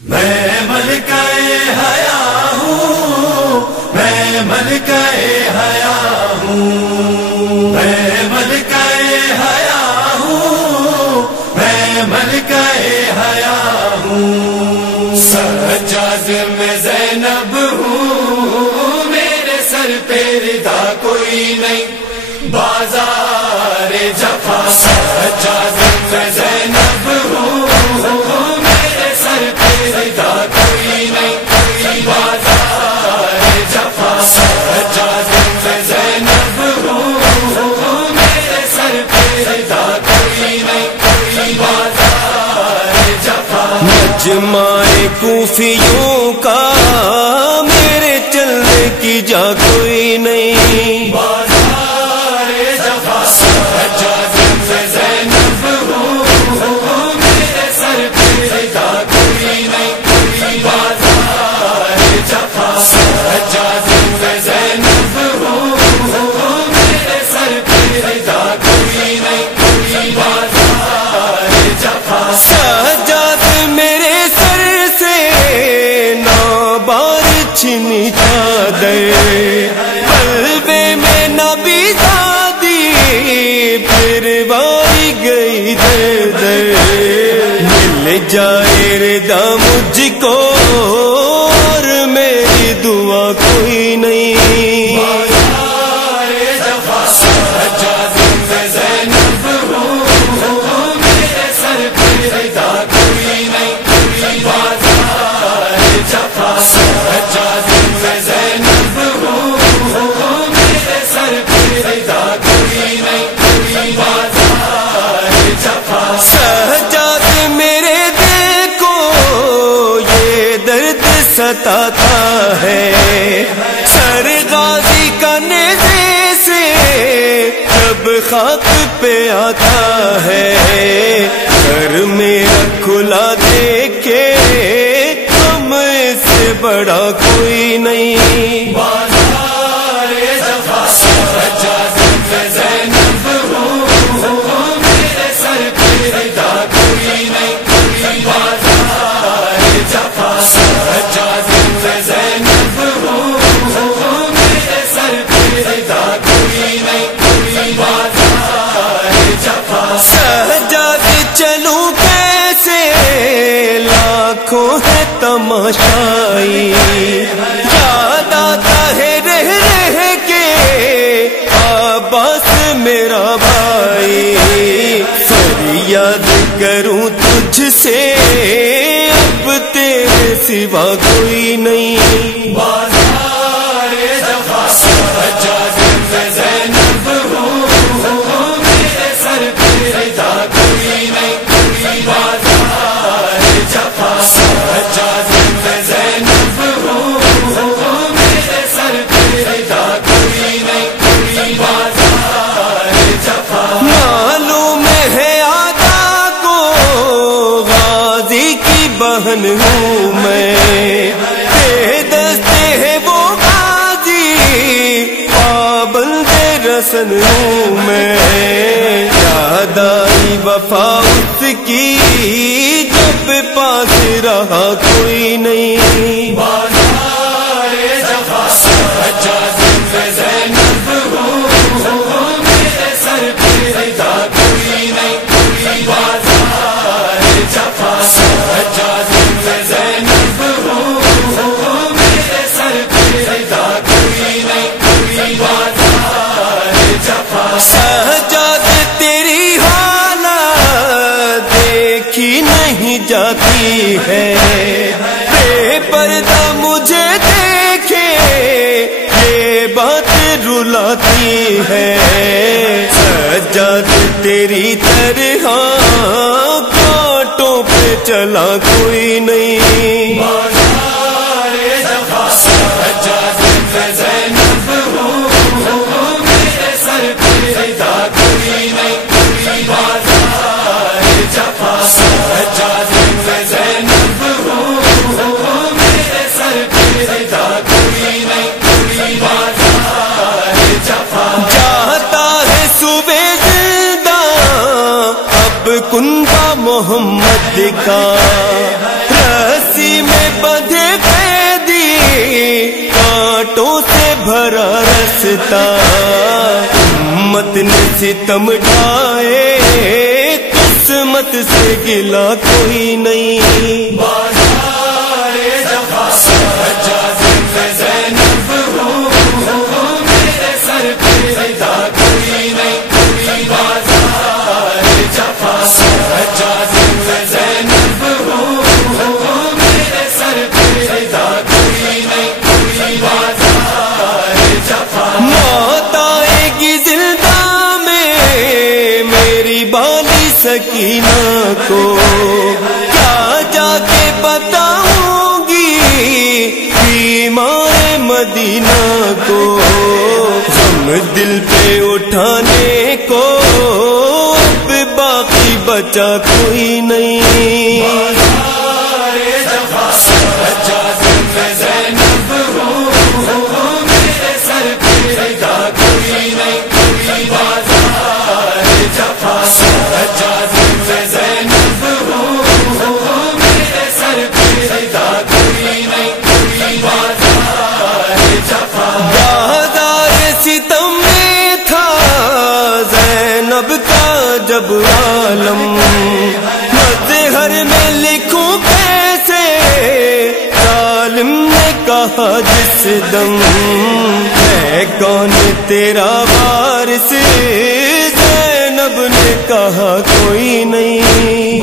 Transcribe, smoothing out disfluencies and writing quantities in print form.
میں ملکہ حیا ہوں، میں ملکہ حیا ہوں، میں ملکہ حیا ہوں، میں ملکہ حیا ہوں، سجاد میں زینب ہوں، میرے سر پہ ردا کوئی نہیں، بازار جفا سجاد میں زینب ہوں، میرے سر پہ ردا کوئی نہیں، بازار جفا سجاد میں زینب ہوں، میرے سر پہ ردا کوئی نہیں، بازار جفا مجمع کوفیوں کا میرے چلنے کی جا کوئی نہیں، بازار جفا سجاد میں زینب ہوں، میرے سر پہ ردا کوئی نہیں، بازار جفا سجاد میں زینب ہوں، میرے سر پہ ردا کوئی نہیں، بازار جفا سجاد میرے سر سے نابار چھنی چادر، قلبے میں نبی زادی پھر وائی گئی در در، مل جائے ردا مجھ کو اور میری دعا کوئی نہیں، بازار جفا سجاد میں زینب ہوں، میرے سر پہ ردا کوئی نہیں، بازار جفا سجاد میں زینب ہوں، میرے سر پہ ردا کوئی نہیں، بازار جفا سجاد میرے دیکھو یہ درد ستاتا ہے، سر غازی کا نیزے سے جب خاک پہ آتا ہے، گھر میرا کھلا دیکھے ہم اس سے بڑا کوئی نہیں، بازار جفا سجاد میں زینب ہوں، میرے سر پہ ردا کوئی نہیں، بازار جفا سجاد میں زینب ہوں، میرے سر پہ ردا کوئی نہیں، بازار جفا سجاد چلوں کیسے لاکھوں ہے تماشائی، یاد آتا ہے رہ رہ کے عباس میرا بھائی، فریاد کروں تجھ سے اب تیرے سوا کوئی نہیں، بازار جفا سجاد میں زینب ہوں، میرے سر پہ ردا کوئی نہیں، بازار جفا سجاد میں زینب ہوں، میرے سر پہ ردا کوئی نہیں، بازار جفا معلوم ہے آقا کو غازی کی بہن ہوں میں، بے دستے ہے وہ غازی پابند رسن ہوں میں، یاد آئی وفا اس کی جب پاس رہا کوئی نہیں، بازار جفا سجاد میں زینب ہوں، میرے سر پہ ردا کوئی نہیں، بازار جفا سجاد میں زینب ہوں، میرے سر پہ ردا کوئی نہیں، بازار جفا سجاد تیری حالت دیکھی نہیں جاتی ہے، بے پردہ مجھے دیکھے یہ بات رلاتی ہے، سجاد تیری طرح کانٹوں پہ چلا کوئی نہیں، بازار جفا سجاد میں زینب ہوں، میرے سر پہ ردا کوئی نہیں، بازار جفا سجاد میں زینب ہوں، میرے سر پہ ردا کوئی نہیں، بازار جفا جاتا ہے صبح زندہ اب کنبہ محمد کا، رسی بھرا رستا، امت نے ستم ڈھائے، قسمت سے گلا کوئی نہیں۔ سکینہ کو کیا جا کے بتاؤں گی بیمار مدینہ کو، غم دل پہ اٹھانے کو اب باقی بچا کوئی نہیں۔ جب عالم مظہر میں لکھوں کیسے، ظالم نے کہا جس دم ہے کون تیرا وارث، زینب نے کہا کوئی نہیں۔